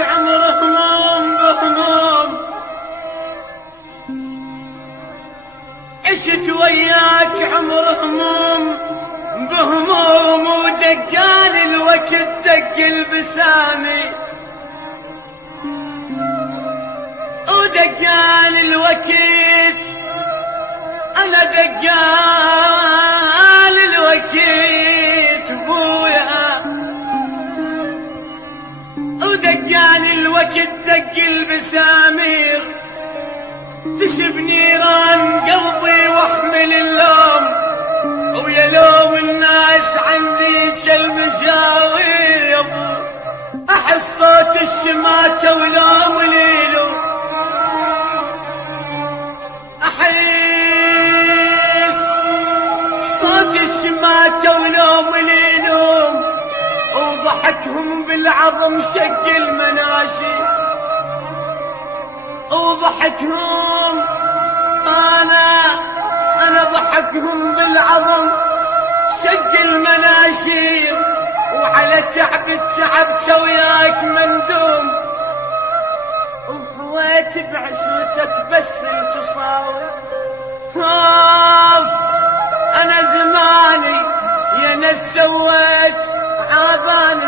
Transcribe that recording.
عمر هموم بهموم، عشت وياك عمر هموم بهموم، ودقال الوقت دق البسامي، ودقال الوقت انا دقال الوقت بويا، ودقال الوقت دق البسامير، تشب نيران قلبي واحمل اللوم، ويا لوم الناس عندي كالمشاوير يا ابو، احس صوت الشماتة ولوم ليلو، احس صوت الشماتة ولوم ليلو، وضحكهم بالعظم شق المناشي، وضحكهم انا ضحكهم بالعظم شق المناشير، وعلى تعب تعبت وياك مندوم، وفويت بعشوتك بس انتصاوي، انا زماني يا ناس سويت عابان